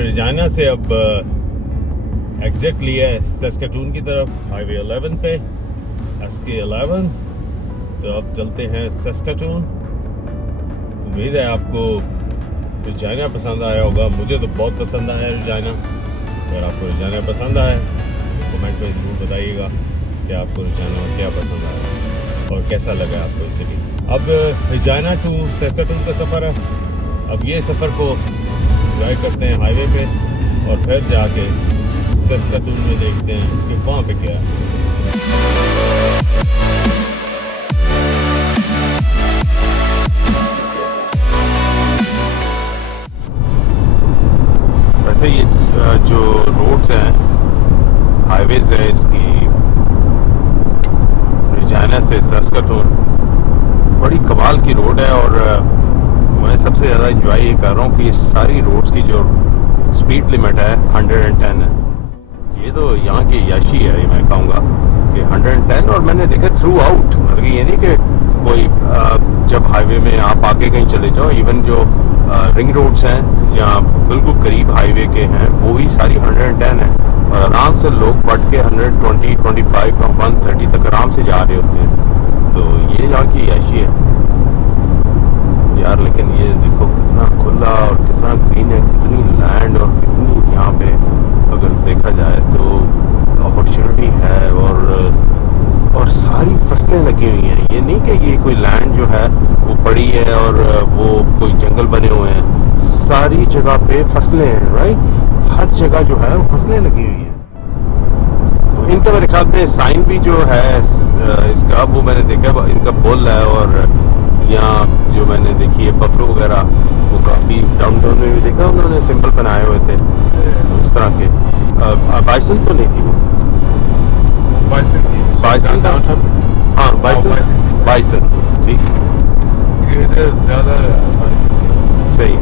रजाना से अब एग्जिट लिया है सस्काटून की तरफ हाईवे 11 पे SK 11। तो अब चलते हैं सस्काटून। उम्मीद है आपको रजाना पसंद आया होगा। मुझे तो बहुत पसंद आया रजाना। अगर आपको रजाना पसंद आया तो कमेंट में जरूर बताइएगा कि आपको रजाना क्या पसंद आया और कैसा लगा आपको सिटी। अब रजाना टू सस्काटून का सफ़र है। अब ये सफ़र को एंजॉय करते हैं हाईवे पे और फिर जाके सस्काटून में देखते हैं कि वहाँ पे क्या है। वैसे ये जो रोड्स हैं, हाईवेज है इसकी रजाना से सस्काटून, बड़ी कमाल की रोड है। और मैं सबसे ज़्यादा इंजॉय ये कर रहा हूँ कि सारी रोड्स की जो स्पीड लिमिट है 110 है। ये तो यहाँ की याशी है, ये मैं कहूँगा कि 110। और मैंने देखा थ्रू आउट, मतलब ये नहीं कि कोई जब हाईवे में आप आगे कहीं चले जाओ, इवन जो रिंग रोड्स हैं जहाँ बिल्कुल करीब हाईवे के हैं वो भी सारी 110 है। और आराम से लोग बढ़ के 120, 25 और 130 तक आराम से जा रहे होते हैं। तो ये यहाँ की याशी है यार। लेकिन ये देखो कितना खुला और कितना ग्रीन है, कितनी लैंड और कितनी यहाँ पे अगर देखा जाए तो अपॉर्चुनिटी है। और सारी फसलें लगी हुई हैं। ये नहीं कि ये कोई लैंड जो है वो पड़ी है और वो कोई जंगल बने हुए हैं। सारी जगह पे फसलें हैं, राइट। हर जगह जो है वो फसलें लगी हुई हैं। तो इनका मेरे ख्याल में साइन भी जो है इसका, वो मैंने देखा इनका बुल है। और यहाँ जो मैंने देखी है बफलो वगैरह, वो काफ़ी डाउनटाउन में भी देखा उन्होंने सिंबल बनाए हुए थे उस तरह के। बाइसन तो नहीं थी वो, बाइसन था। हाँ बाइसन ठीक ज़्यादा सही।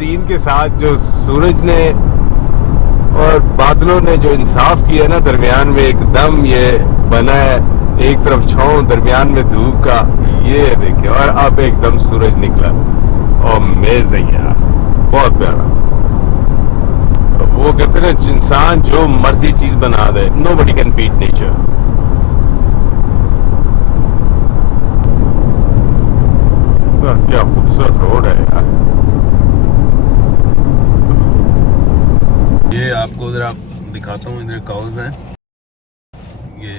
सीन के साथ जो सूरज ने और बादलों ने जो इंसाफ किया ना दरमियान में, एकदम ये बना है एक तरफ छांव दरमियान में धूप का। ये देखिए, और अब एकदम सूरज निकला। अमेजिंग यार, बहुत प्यारा। वो कहते हैं ना, इंसान जो मर्जी चीज बना दे, नोबडी कैन बीट नेचर। क्या खूबसूरत रोड है यार। ये आपको उधर आप दिखाता हूँ, इधर काउज हैं। ये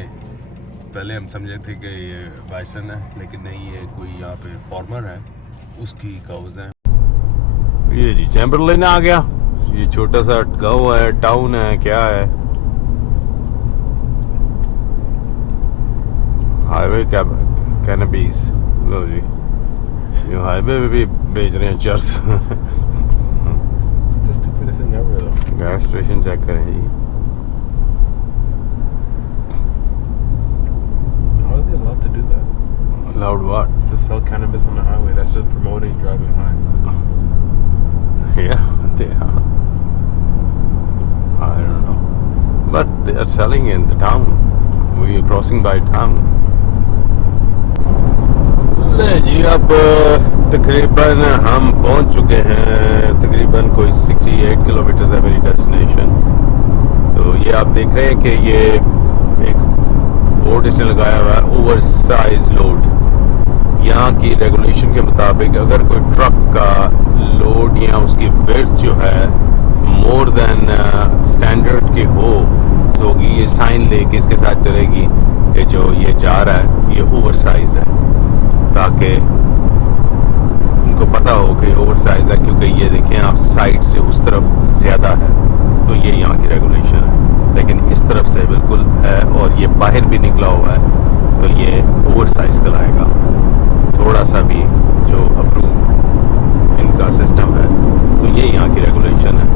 पहले हम समझे थे कि ये बाइसन है, लेकिन नहीं, ये कोई यहाँ पे फार्मर है, उसकी काउज हैं। ये जी चैम्बरलिन आ गया। ये छोटा सा गांव है, टाउन है, क्या है। हाईवे कैनबीज, लो जी, ये हाईवे पे भी बेच रहे हैं चर्च। गैस स्टेशन चेक करें जी। How are they allowed to do that? Allowed what? To sell cannabis on the highway? That's just promoting driving high. Yeah, they are. I don't know, but they are selling in the town. We are crossing by town. जी अब तकरीबन हम पहुंच चुके हैं। तकरीबन कोई 68 kilometre है मेरी डेस्टिनेशन। तो ये आप देख रहे हैं कि ये एक बोर्ड इसने लगाया हुआ है, ओवर साइज लोड। यहाँ की रेगुलेशन के मुताबिक अगर कोई ट्रक का लोड या उसकी वेट्स जो है मोर देन स्टैंडर्ड के होगी, ये साइन लेके इसके साथ चलेगी कि जो ये जा रहा है ये ओवर साइज है, ताकि उनको पता हो कि ओवर साइज है। क्योंकि ये देखें आप, साइड से उस तरफ ज़्यादा है, तो ये यहाँ की रेगुलेशन है। लेकिन इस तरफ से बिल्कुल है और ये बाहर भी निकला हुआ है, तो ये ओवर साइज कहलाएगा। थोड़ा सा भी जो अप्रूव इनका सिस्टम है, तो ये यहाँ की रेगुलेशन है।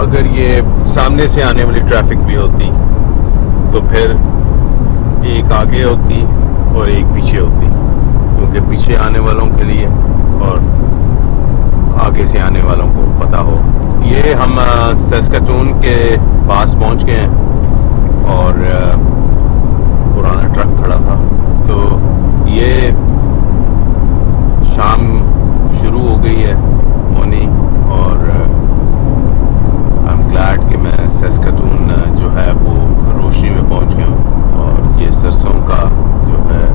अगर ये सामने से आने वाली ट्रैफिक भी होती तो फिर एक आगे होती और एक पीछे होती, क्योंकि पीछे आने वालों के लिए और आगे से आने वालों को पता हो। ये हम सैस्काटून के पास पहुंच गए हैं और पुराना ट्रक खड़ा था। तो ये शाम शुरू हो गई है मॉर्निंग, और आई एम ग्लैड कि मैं सैस्काटून जो है वो रोशनी में पहुंच गया हूँ। और ये सरसों का जो है,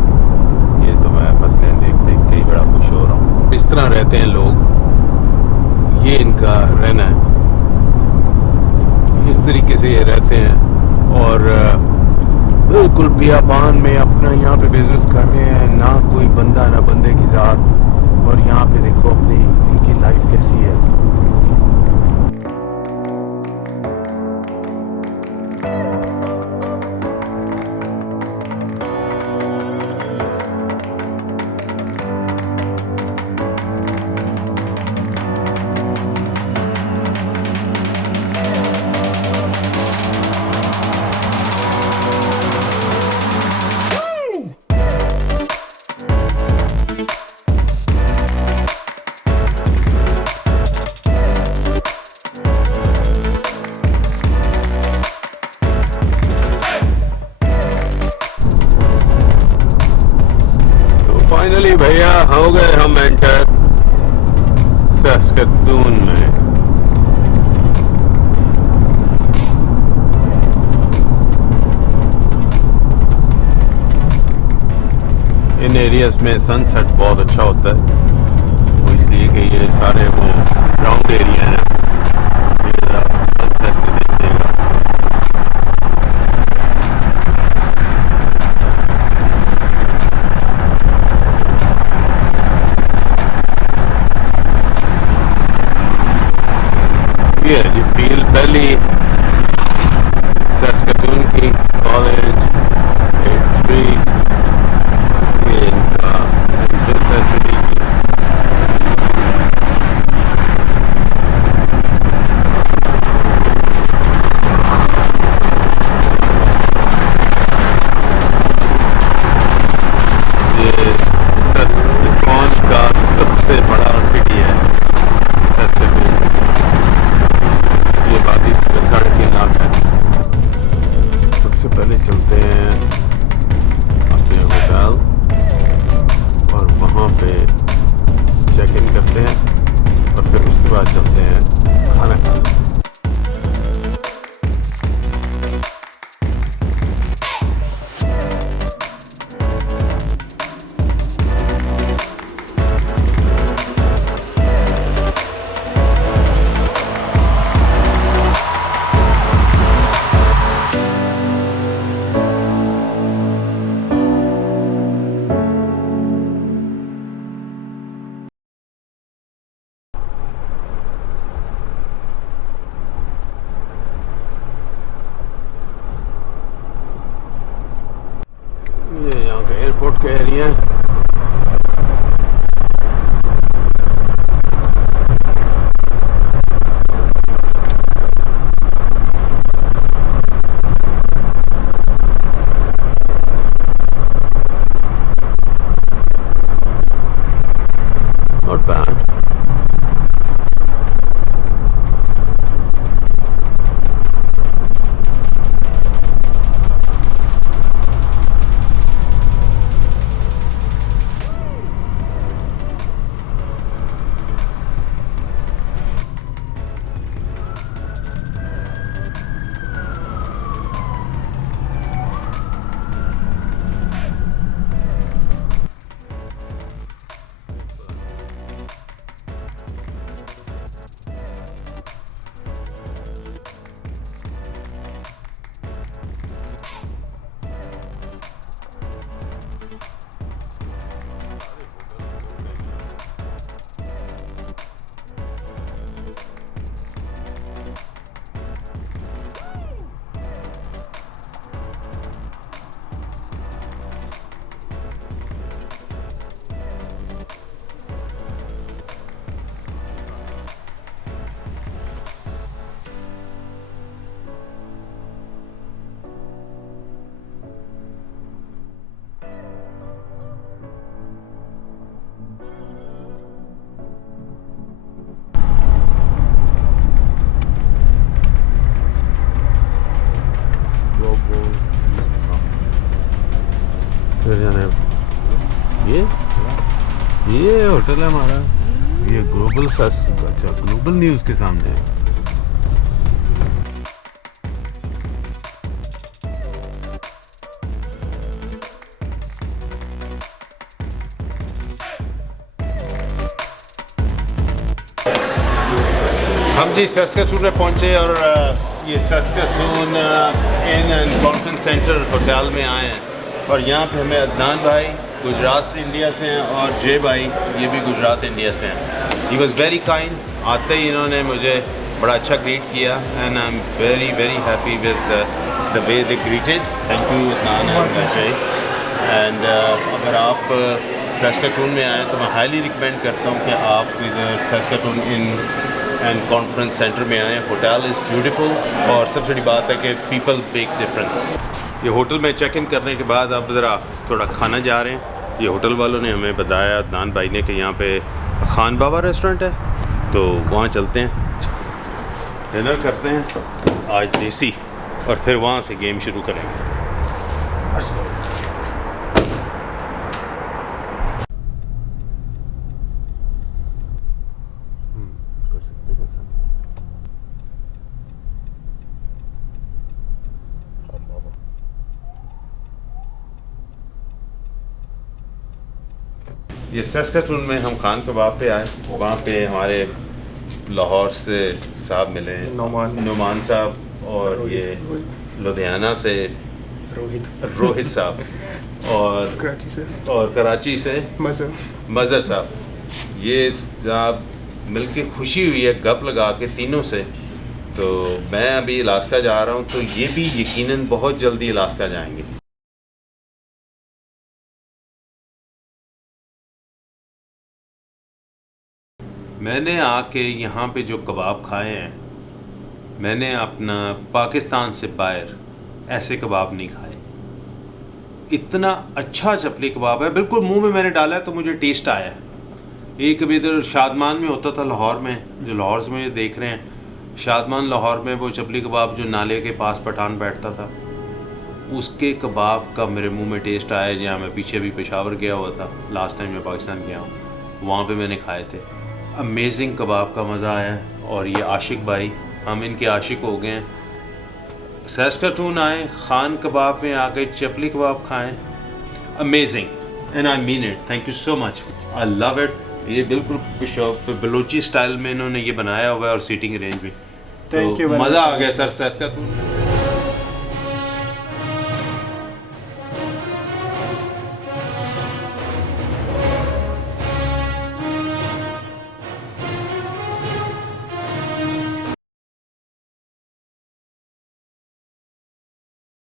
ये तो मैं फसलें देख देख के ही बड़ा खुश हो रहा हूँ। इस तरह रहते हैं लोग, ये इनका रहना है, इस तरीके से ये रहते हैं और बिल्कुल बियाबान में अपना यहाँ पे बिजनेस कर रहे हैं, ना कोई बंदा ना बंदे की जात। और यहाँ पे देखो अपनी इनकी लाइफ कैसी है। फाइनली भैया हो गए हम एंटर सैस्काटून में। इन एरियाज में सनसेट बहुत अच्छा होता है, तो इसलिए कि ये सारे वो ग्राउंड एरिया हैं, ये सनसेट में देखिएगा। ये जी फील पहली सैस्काटून की कॉलेज 8th स्ट्रीट, ये इनका एंट्रेंस है सिटी की। ये सैस्काटून का सबसे बड़ा सिटी है सैस्काटून। ये बात 3.5 लाख है। सबसे पहले चलते हैं अपने होटल। होटल है हमारा, ये ग्लोबल अच्छा ग्लोबल न्यूज़ के सामने है। हम जी सस्काचून में पहुंचे और ये Saskatoon inn and conference centre hotel में आए हैं और यहाँ पे हमें अदनान भाई गुजरात से इंडिया से हैं और जय भाई ये भी गुजरात इंडिया से हैं। ही वॉज़ वेरी काइंड, आते ही इन्होंने मुझे बड़ा अच्छा ग्रीट किया and I am very very happy with the way they greeted. Thank you Adnan and जय। एंड अगर आप सस्काचून में आएँ तो मैं हाईली रिकमेंड करता हूँ कि आप इधर सस्काचून इन एंड कॉन्फ्रेंस सेंटर में आए। होटल इज़ ब्यूटीफुल और सबसे बड़ी बात है कि पीपल मेक डिफरेंस। ये होटल में चेक इन करने के बाद आप ज़रा थोड़ा खाना जा रहे हैं। ये होटल वालों ने हमें बताया अदनान भाई ने कि यहाँ पे खान बाबा रेस्टोरेंट है, तो वहाँ चलते हैं, डिनर करते हैं आज देसी और फिर वहाँ से गेम शुरू करेंगे। ये सस्काचून में हम खान कबाब पे आए, वहाँ पे हमारे लाहौर से साहब मिले, नुमान साहब, और ये लुधियाना से रोहित साहब और कराची से मज़र साहब। ये साहब मिलके खुशी हुई है गप लगा के तीनों से। तो मैं अभी अलास्का जा रहा हूँ, तो ये भी यकीनन बहुत जल्दी अलास्का जाएंगे। मैंने आके यहाँ पे जो कबाब खाए हैं, मैंने अपना पाकिस्तान से बाहर ऐसे कबाब नहीं खाए। इतना अच्छा चपली कबाब है, बिल्कुल मुंह में मैंने डाला है तो मुझे टेस्ट आया है। एक कभी इधर शादमान में होता था लाहौर में, जो लाहौर से मुझे देख रहे हैं, शादमान लाहौर में वो चपली कबाब जो नाले के पास पठान बैठता था, उसके कबाब का मेरे मुंह में टेस्ट आया। जहाँ मैं पीछे भी पेशावर गया हुआ था लास्ट टाइम मैं पाकिस्तान गया हूँ, वहाँ पे मैंने खाए थे। अमेजिंग कबाब का मज़ा आया। और ये आशिक भाई, हम इनके आशिक हो गए हैं। सस्काचून आए, खान कबाब में आ गए, चपली कबाब खाएं, amazing and I mean it. Thank you so much, I love it. ये बिल्कुल बलोची स्टाइल में इन्होंने ये बनाया हुआ है और सीटिंग अरेंज भी, तो मज़ा आ गया सर सस्काचून।